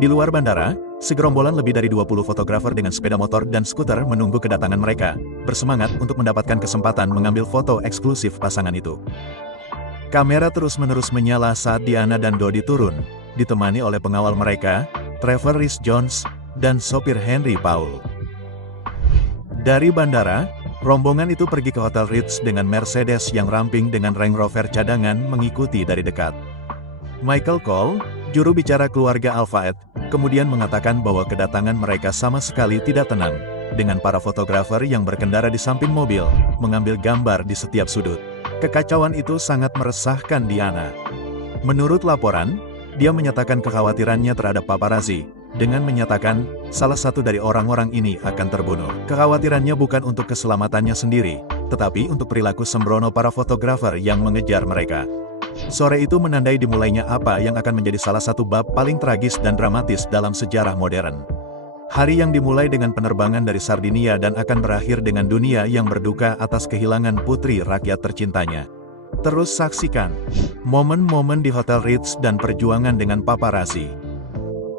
Di luar bandara, segerombolan lebih dari 20 fotografer dengan sepeda motor dan skuter menunggu kedatangan mereka, bersemangat untuk mendapatkan kesempatan mengambil foto eksklusif pasangan itu. Kamera terus-menerus menyala saat Diana dan Dodi turun, ditemani oleh pengawal mereka, Trevor Rhys-Jones, dan sopir Henry Paul. Dari bandara, rombongan itu pergi ke Hotel Ritz dengan Mercedes yang ramping dengan Range Rover cadangan mengikuti dari dekat. Michael Cole, juru bicara keluarga Al-Fayed, kemudian mengatakan bahwa kedatangan mereka sama sekali tidak tenang, dengan para fotografer yang berkendara di samping mobil, mengambil gambar di setiap sudut. Kekacauan itu sangat meresahkan Diana. Menurut laporan, dia menyatakan kekhawatirannya terhadap paparazzi, dengan menyatakan, salah satu dari orang-orang ini akan terbunuh. Kekhawatirannya bukan untuk keselamatannya sendiri, tetapi untuk perilaku sembrono para fotografer yang mengejar mereka. Sore itu menandai dimulainya apa yang akan menjadi salah satu bab paling tragis dan dramatis dalam sejarah modern. Hari yang dimulai dengan penerbangan dari Sardinia dan akan berakhir dengan dunia yang berduka atas kehilangan putri rakyat tercintanya. Terus saksikan momen-momen di Hotel Ritz dan perjuangan dengan paparazzi.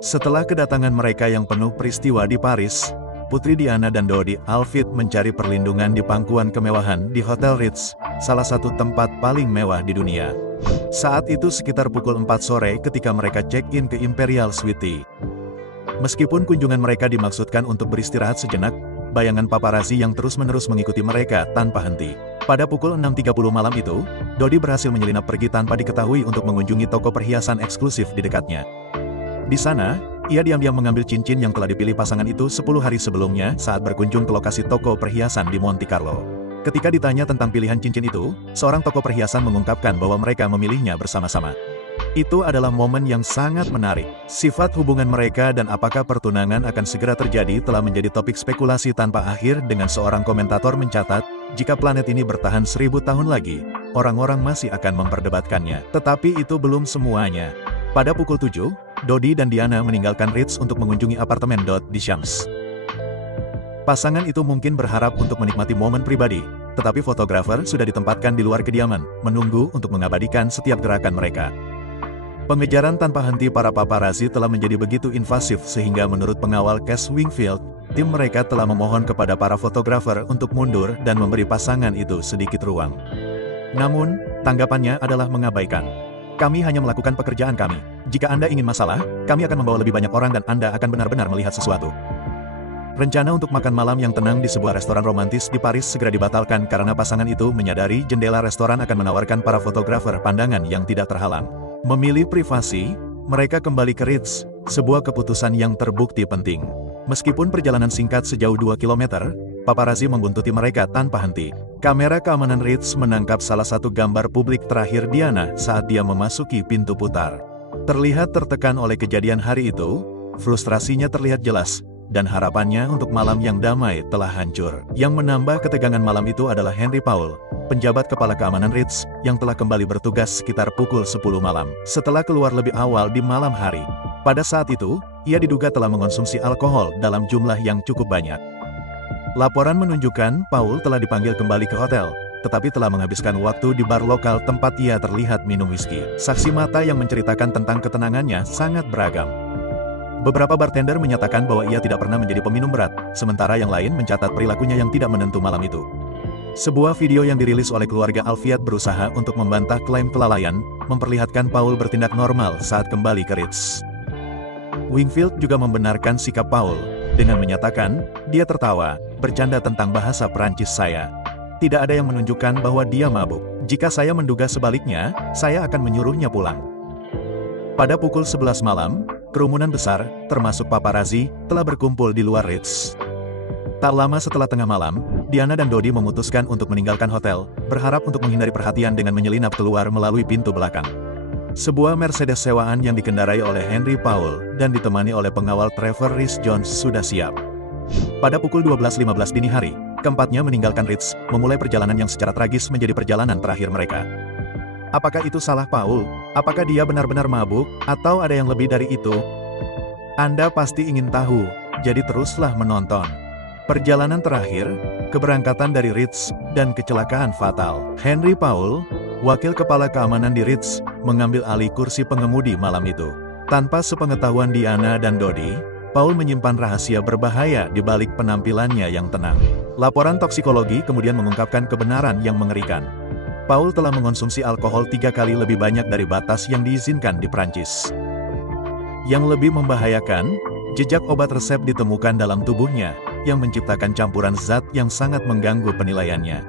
Setelah kedatangan mereka yang penuh peristiwa di Paris, Putri Diana dan Dodi Al-Fayed mencari perlindungan di pangkuan kemewahan di Hotel Ritz, salah satu tempat paling mewah di dunia. Saat itu sekitar pukul 4 sore ketika mereka check-in ke Imperial Suite. Meskipun kunjungan mereka dimaksudkan untuk beristirahat sejenak, bayangan paparazzi yang terus-menerus mengikuti mereka tanpa henti. Pada pukul 6.30 malam itu, Dodi berhasil menyelinap pergi tanpa diketahui untuk mengunjungi toko perhiasan eksklusif di dekatnya. Di sana, ia diam-diam mengambil cincin yang telah dipilih pasangan itu 10 hari sebelumnya saat berkunjung ke lokasi toko perhiasan di Monte Carlo. Ketika ditanya tentang pilihan cincin itu, seorang toko perhiasan mengungkapkan bahwa mereka memilihnya bersama-sama. Itu adalah momen yang sangat menarik. Sifat hubungan mereka dan apakah pertunangan akan segera terjadi telah menjadi topik spekulasi tanpa akhir dengan seorang komentator mencatat, jika planet ini bertahan 1000 tahun lagi, orang-orang masih akan memperdebatkannya. Tetapi itu belum semuanya. Pada pukul 7, Dodi dan Diana meninggalkan Ritz untuk mengunjungi apartemen Dot di Shams. Pasangan itu mungkin berharap untuk menikmati momen pribadi, tetapi fotografer sudah ditempatkan di luar kediaman, menunggu untuk mengabadikan setiap gerakan mereka. Pengejaran tanpa henti para paparazzi telah menjadi begitu invasif sehingga menurut pengawal Cass Wingfield, tim mereka telah memohon kepada para fotografer untuk mundur dan memberi pasangan itu sedikit ruang. Namun, tanggapannya adalah mengabaikan. Kami hanya melakukan pekerjaan kami. Jika Anda ingin masalah, kami akan membawa lebih banyak orang dan Anda akan benar-benar melihat sesuatu. Rencana untuk makan malam yang tenang di sebuah restoran romantis di Paris segera dibatalkan karena pasangan itu menyadari jendela restoran akan menawarkan para fotografer pandangan yang tidak terhalang. Memilih privasi, mereka kembali ke Ritz, sebuah keputusan yang terbukti penting. Meskipun perjalanan singkat sejauh 2 km, paparazzi membuntuti mereka tanpa henti. Kamera keamanan Ritz menangkap salah satu gambar publik terakhir Diana saat dia memasuki pintu putar. Terlihat tertekan oleh kejadian hari itu, frustrasinya terlihat jelas, dan harapannya untuk malam yang damai telah hancur. Yang menambah ketegangan malam itu adalah Henry Paul, penjabat kepala keamanan Ritz, yang telah kembali bertugas sekitar pukul 10 malam. Setelah keluar lebih awal di malam hari. Pada saat itu, ia diduga telah mengonsumsi alkohol dalam jumlah yang cukup banyak. Laporan menunjukkan Paul telah dipanggil kembali ke hotel, tetapi telah menghabiskan waktu di bar lokal tempat ia terlihat minum whisky. Saksi mata yang menceritakan tentang ketenangannya sangat beragam. Beberapa bartender menyatakan bahwa ia tidak pernah menjadi peminum berat, sementara yang lain mencatat perilakunya yang tidak menentu malam itu. Sebuah video yang dirilis oleh keluarga Al-Fayed berusaha untuk membantah klaim kelalaian, memperlihatkan Paul bertindak normal saat kembali ke Ritz. Wingfield juga membenarkan sikap Paul, dengan menyatakan, dia tertawa, bercanda tentang bahasa Prancis saya. Tidak ada yang menunjukkan bahwa dia mabuk. Jika saya menduga sebaliknya, saya akan menyuruhnya pulang. Pada pukul 11 malam, kerumunan besar, termasuk paparazzi, telah berkumpul di luar Ritz. Tak lama setelah tengah malam, Diana dan Dodi memutuskan untuk meninggalkan hotel, berharap untuk menghindari perhatian dengan menyelinap keluar melalui pintu belakang. Sebuah Mercedes sewaan yang dikendarai oleh Henry Powell dan ditemani oleh pengawal Trevor Rhys Jones sudah siap. Pada pukul 12.15 dini hari, keempatnya meninggalkan Ritz, memulai perjalanan yang secara tragis menjadi perjalanan terakhir mereka. Apakah itu salah Paul? Apakah dia benar-benar mabuk? Atau ada yang lebih dari itu? Anda pasti ingin tahu, jadi teruslah menonton. Perjalanan terakhir, keberangkatan dari Ritz, dan kecelakaan fatal. Henry Powell, wakil kepala keamanan di Ritz, mengambil alih kursi pengemudi malam itu. Tanpa sepengetahuan Diana dan Dodi, Paul menyimpan rahasia berbahaya di balik penampilannya yang tenang. Laporan toksikologi kemudian mengungkapkan kebenaran yang mengerikan. Paul telah mengonsumsi alkohol 3 kali lebih banyak dari batas yang diizinkan di Prancis. Yang lebih membahayakan, jejak obat resep ditemukan dalam tubuhnya, yang menciptakan campuran zat yang sangat mengganggu penilaiannya.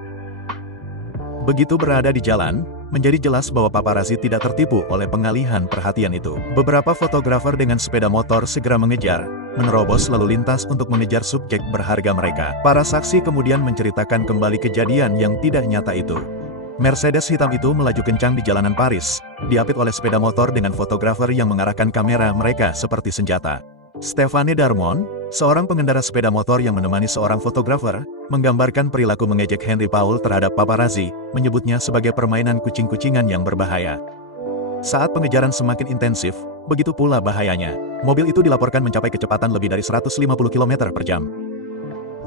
Begitu berada di jalan, menjadi jelas bahwa paparazzi tidak tertipu oleh pengalihan perhatian itu. Beberapa fotografer dengan sepeda motor segera mengejar, menerobos lalu lintas untuk mengejar subjek berharga mereka. Para saksi kemudian menceritakan kembali kejadian yang tidak nyata itu. Mercedes hitam itu melaju kencang di jalanan Paris, diapit oleh sepeda motor dengan fotografer yang mengarahkan kamera mereka seperti senjata. Stéphane Darmon, seorang pengendara sepeda motor yang menemani seorang fotografer, menggambarkan perilaku mengejek Henry Powell terhadap paparazzi, menyebutnya sebagai permainan kucing-kucingan yang berbahaya. Saat pengejaran semakin intensif, begitu pula bahayanya. Mobil itu dilaporkan mencapai kecepatan lebih dari 150 km per jam.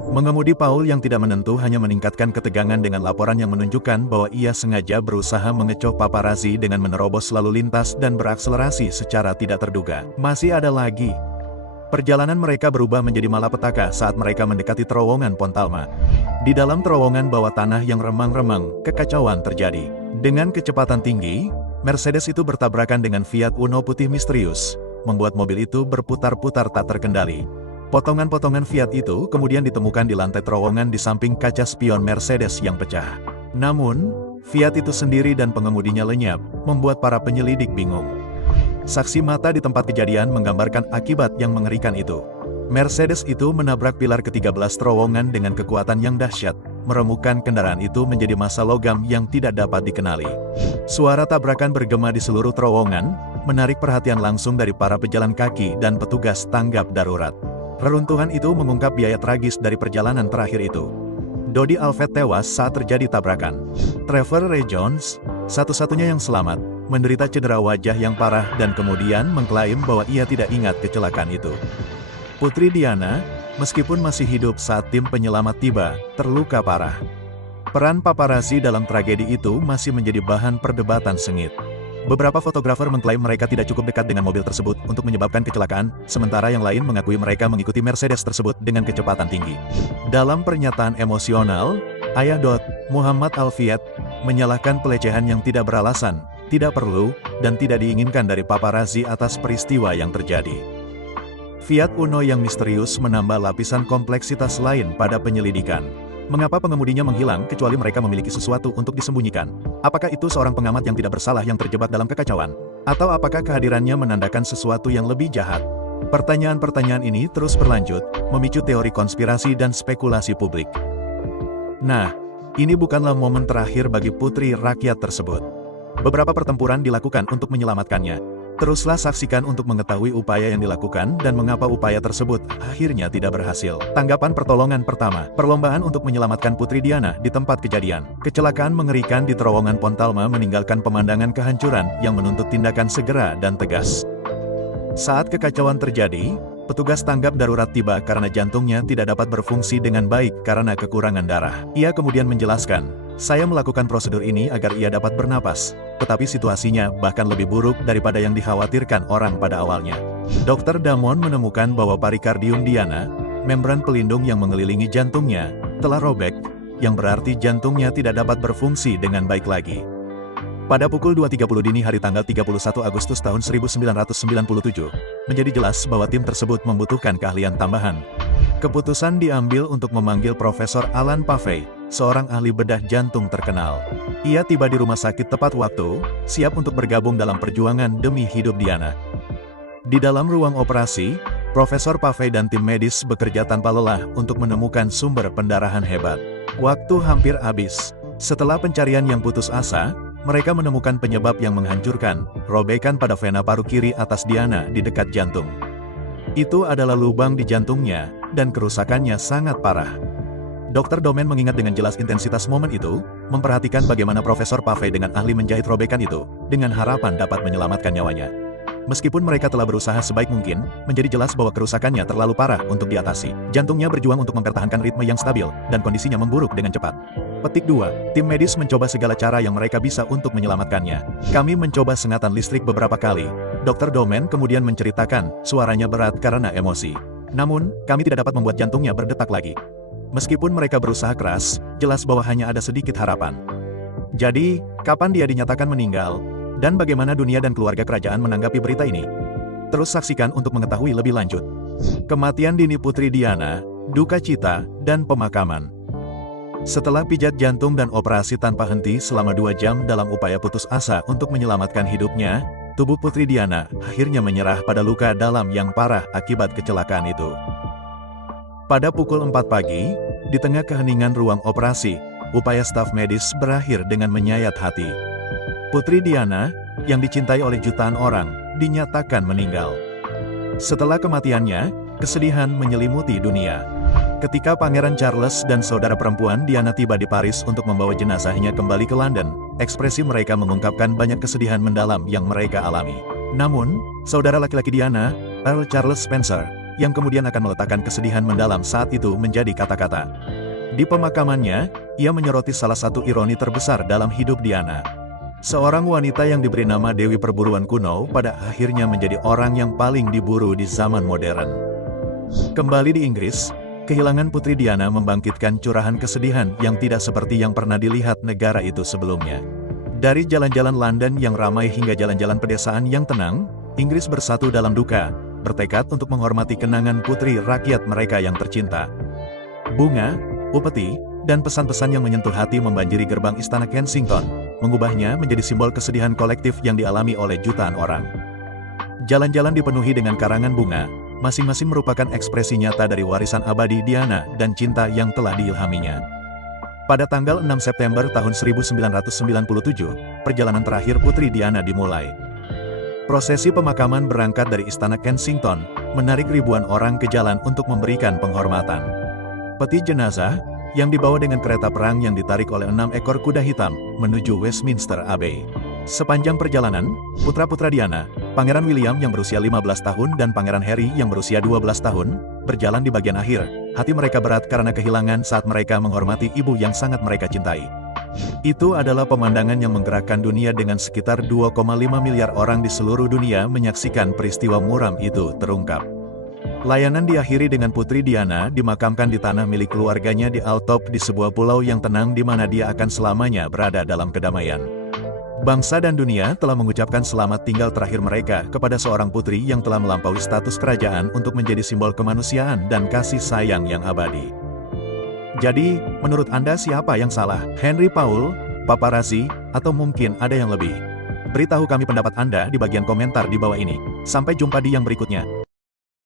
Mengemudi Paul yang tidak menentu hanya meningkatkan ketegangan dengan laporan yang menunjukkan bahwa ia sengaja berusaha mengecoh paparazzi dengan menerobos lalu lintas dan berakselerasi secara tidak terduga. Masih ada lagi. Perjalanan mereka berubah menjadi malapetaka saat mereka mendekati terowongan Pontalma. Di dalam terowongan bawah tanah yang remang-remang, kekacauan terjadi. Dengan kecepatan tinggi, Mercedes itu bertabrakan dengan Fiat Uno putih misterius, membuat mobil itu berputar-putar tak terkendali. Potongan-potongan Fiat itu kemudian ditemukan di lantai terowongan di samping kaca spion Mercedes yang pecah. Namun, Fiat itu sendiri dan pengemudinya lenyap, membuat para penyelidik bingung. Saksi mata di tempat kejadian menggambarkan akibat yang mengerikan itu. Mercedes itu menabrak pilar ke-13 terowongan dengan kekuatan yang dahsyat, meremukkan kendaraan itu menjadi massa logam yang tidak dapat dikenali. Suara tabrakan bergema di seluruh terowongan, menarik perhatian langsung dari para pejalan kaki dan petugas tanggap darurat. Reruntuhan itu mengungkap biaya tragis dari perjalanan terakhir itu. Dodi Alfred tewas saat terjadi tabrakan. Trevor Ray Jones, satu-satunya yang selamat, menderita cedera wajah yang parah dan kemudian mengklaim bahwa ia tidak ingat kecelakaan itu. Putri Diana, meskipun masih hidup saat tim penyelamat tiba, terluka parah. Peran paparazzi dalam tragedi itu masih menjadi bahan perdebatan sengit. Beberapa fotografer mengklaim mereka tidak cukup dekat dengan mobil tersebut untuk menyebabkan kecelakaan, sementara yang lain mengakui mereka mengikuti Mercedes tersebut dengan kecepatan tinggi. Dalam pernyataan emosional, Ayah Muhammad Al-Fiat menyalahkan pelecehan yang tidak beralasan, tidak perlu, dan tidak diinginkan dari paparazzi atas peristiwa yang terjadi. Fiat Uno yang misterius menambah lapisan kompleksitas lain pada penyelidikan. Mengapa pengemudinya menghilang kecuali mereka memiliki sesuatu untuk disembunyikan? Apakah itu seorang pengamat yang tidak bersalah yang terjebak dalam kekacauan? Atau apakah kehadirannya menandakan sesuatu yang lebih jahat? Pertanyaan-pertanyaan ini terus berlanjut, memicu teori konspirasi dan spekulasi publik. Nah, ini bukanlah momen terakhir bagi putri rakyat tersebut. Beberapa pertempuran dilakukan untuk menyelamatkannya. Teruslah saksikan untuk mengetahui upaya yang dilakukan dan mengapa upaya tersebut akhirnya tidak berhasil. Tanggapan pertolongan pertama, perlombaan untuk menyelamatkan Putri Diana di tempat kejadian. Kecelakaan mengerikan di terowongan Pontalma meninggalkan pemandangan kehancuran yang menuntut tindakan segera dan tegas. Saat kekacauan terjadi, petugas tanggap darurat tiba karena jantungnya tidak dapat berfungsi dengan baik karena kekurangan darah. Ia kemudian menjelaskan, "Saya melakukan prosedur ini agar ia dapat bernapas, tetapi situasinya bahkan lebih buruk daripada yang dikhawatirkan orang pada awalnya." Dr. Damon menemukan bahwa perikardium Diana, membran pelindung yang mengelilingi jantungnya, telah robek, yang berarti jantungnya tidak dapat berfungsi dengan baik lagi. Pada pukul 2.30 dini hari tanggal 31 Agustus tahun 1997, menjadi jelas bahwa tim tersebut membutuhkan keahlian tambahan. Keputusan diambil untuk memanggil Profesor Alan Pavey, seorang ahli bedah jantung terkenal. Ia tiba di rumah sakit tepat waktu, siap untuk bergabung dalam perjuangan demi hidup Diana. Di dalam ruang operasi, Profesor Pavey dan tim medis bekerja tanpa lelah untuk menemukan sumber pendarahan hebat. Waktu hampir habis. Setelah pencarian yang putus asa, mereka menemukan penyebab yang menghancurkan, robekan pada vena paru kiri atas Diana di dekat jantung. Itu adalah lubang di jantungnya, dan kerusakannya sangat parah. Dr. Domen mengingat dengan jelas intensitas momen itu, memperhatikan bagaimana Profesor Pavey dengan ahli menjahit robekan itu, dengan harapan dapat menyelamatkan nyawanya. Meskipun mereka telah berusaha sebaik mungkin, menjadi jelas bahwa kerusakannya terlalu parah untuk diatasi. Jantungnya berjuang untuk mempertahankan ritme yang stabil, dan kondisinya memburuk dengan cepat. Petik 2. Tim medis mencoba segala cara yang mereka bisa untuk menyelamatkannya. Kami mencoba sengatan listrik beberapa kali. Dr. Domen kemudian menceritakan, suaranya berat karena emosi. Namun, kami tidak dapat membuat jantungnya berdetak lagi. Meskipun mereka berusaha keras, jelas bahwa hanya ada sedikit harapan. Jadi, kapan dia dinyatakan meninggal? Dan bagaimana dunia dan keluarga kerajaan menanggapi berita ini? Terus saksikan untuk mengetahui lebih lanjut. Kematian dini Putri Diana, duka cita, dan pemakaman. Setelah pijat jantung dan operasi tanpa henti selama 2 jam dalam upaya putus asa untuk menyelamatkan hidupnya, tubuh Putri Diana akhirnya menyerah pada luka dalam yang parah akibat kecelakaan itu. Pada pukul 4 pagi, di tengah keheningan ruang operasi, upaya staf medis berakhir dengan menyayat hati. Putri Diana, yang dicintai oleh jutaan orang, dinyatakan meninggal. Setelah kematiannya, kesedihan menyelimuti dunia. Ketika Pangeran Charles dan saudara perempuan Diana tiba di Paris untuk membawa jenazahnya kembali ke London, ekspresi mereka mengungkapkan banyak kesedihan mendalam yang mereka alami. Namun, saudara laki-laki Diana, Earl Charles Spencer, yang kemudian akan meletakkan kesedihan mendalam saat itu menjadi kata-kata. Di pemakamannya, ia menyoroti salah satu ironi terbesar dalam hidup Diana. Seorang wanita yang diberi nama Dewi Perburuan kuno pada akhirnya menjadi orang yang paling diburu di zaman modern. Kembali di Inggris, kehilangan Putri Diana membangkitkan curahan kesedihan yang tidak seperti yang pernah dilihat negara itu sebelumnya. Dari jalan-jalan London yang ramai hingga jalan-jalan pedesaan yang tenang, Inggris bersatu dalam duka, bertekad untuk menghormati kenangan putri rakyat mereka yang tercinta. Bunga, upeti, dan pesan-pesan yang menyentuh hati membanjiri gerbang Istana Kensington, mengubahnya menjadi simbol kesedihan kolektif yang dialami oleh jutaan orang. Jalan-jalan dipenuhi dengan karangan bunga, masing-masing merupakan ekspresi nyata dari warisan abadi Diana dan cinta yang telah diilhaminya. Pada tanggal 6 September tahun 1997, perjalanan terakhir Putri Diana dimulai. Prosesi pemakaman berangkat dari Istana Kensington, menarik ribuan orang ke jalan untuk memberikan penghormatan. Peti jenazah, yang dibawa dengan kereta perang yang ditarik oleh 6 ekor kuda hitam, menuju Westminster Abbey. Sepanjang perjalanan, putra-putra Diana, Pangeran William yang berusia 15 tahun dan Pangeran Harry yang berusia 12 tahun, berjalan di bagian akhir. Hati mereka berat karena kehilangan saat mereka menghormati ibu yang sangat mereka cintai. Itu adalah pemandangan yang menggerakkan dunia dengan sekitar 2,5 miliar orang di seluruh dunia menyaksikan peristiwa muram itu terungkap. Layanan diakhiri dengan Putri Diana dimakamkan di tanah milik keluarganya di Altop di sebuah pulau yang tenang di mana dia akan selamanya berada dalam kedamaian. Bangsa dan dunia telah mengucapkan selamat tinggal terakhir mereka kepada seorang putri yang telah melampaui status kerajaan untuk menjadi simbol kemanusiaan dan kasih sayang yang abadi. Jadi, menurut Anda siapa yang salah? Henry Paul, paparazzi, atau mungkin ada yang lebih? Beritahu kami pendapat Anda di bagian komentar di bawah ini. Sampai jumpa di yang berikutnya.